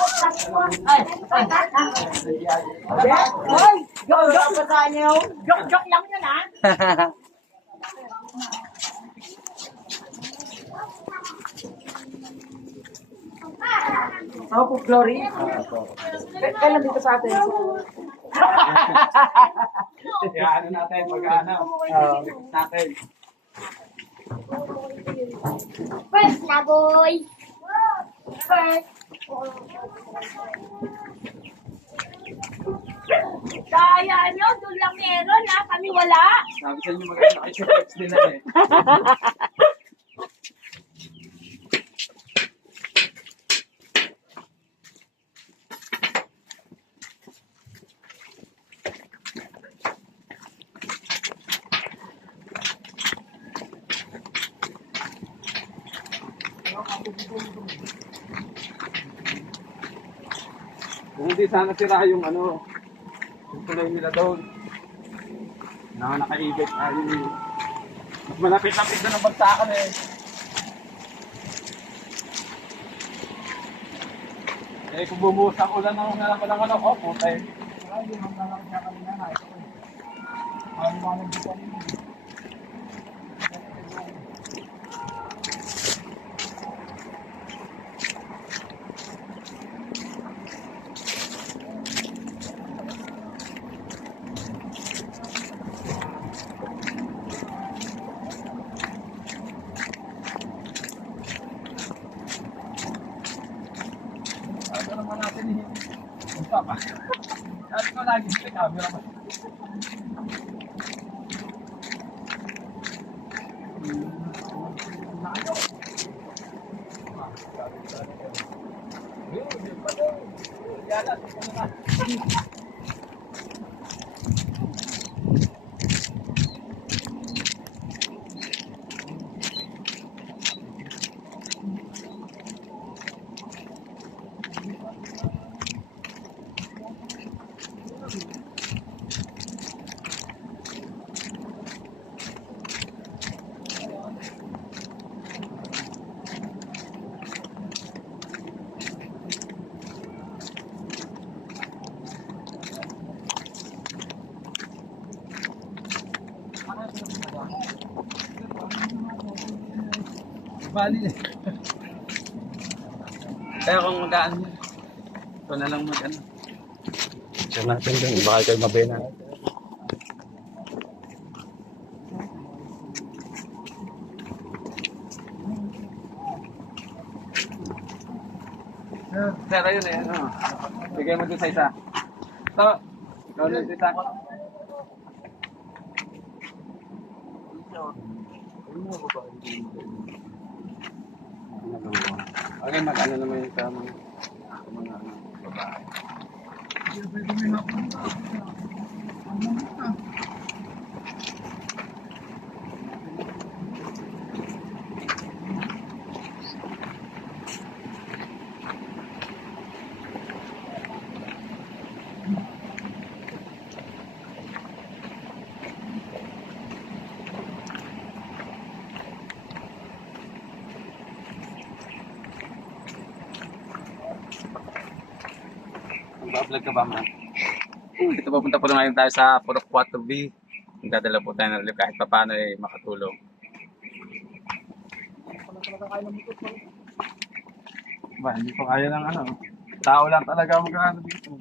Ay, ay, ay. Ba sa inyo? Joke, joke lang yun, ha? Ako po, Glory. Kailan dito sa atin? Kaya ano natin, mag-ano. natin. First na, boy. First. Kaya nyo, doon lang meron ha, kami wala. Sabi sa inyo maganda kayo sa din na eh. Kung hindi sana sira yung ano, yung tuloy nila doon. Na nakaigot ay mas malapit-lapit na ng bagsakan eh. Eh kung bumuhos ang ulan ng nga naman ng ano, oh puta eh. Ano Papa. Sabi ko lagi sa camera mo. Bali eh. Kaya kung magaan niya, ito na lang mag ano. Siya natin dun, baka kayo mabena. Pero yun eh, ano. Bigay mo dun sa isa. Ito, ikaw dun sa isa. Okay, mag-ano naman yun sa mga, sa mga ano, babae. Mag-vlog ka ba, man? Ito papunta po na ngayon tayo sa Purok 4B. Magdadala po tayo ng relief kahit pa paano eh makatulong. Ba, hindi pa kaya ng ano. Tao lang talaga magkakano dito.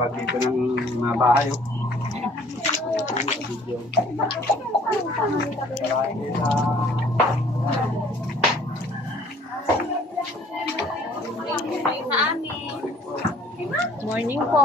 Nagsisipag dito ng mga bahay. Oh. Morning po.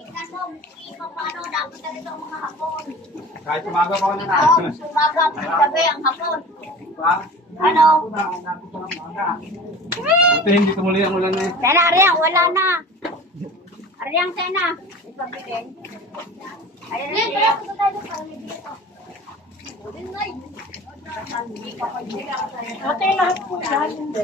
Morning po. Bye. Kahit umaga pa na na. Sumaga, gabi ang hapon. Ba? Ano? Buti hindi tumuloy ang ulan na eh. Tena, Ariang, wala na. Ariang, tena. Ipabigay. Ayun, Ariang. Ate, lahat po yan. Hindi.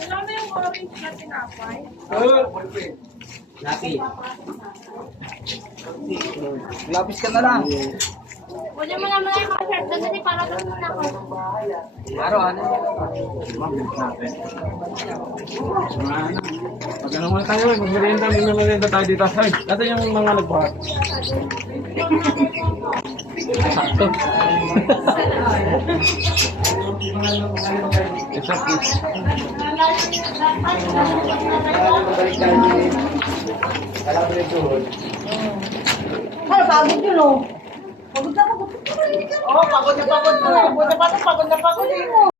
Wala na yung orange na tinapay. Lati. Lapis ka na lang. Pwede mo naman mga shirt doon kasi para doon na ako. Araw, ano? Pag ano muna tayo, magmerienda, may merienda tayo dito. Ay, dati yung mga nagbuhat. Sakto. Exactly. Ano, pagod yun, oh. Pagod na pagod. Oo, pagod na pagod. Pagod na pagod, pagod na pagod. eh.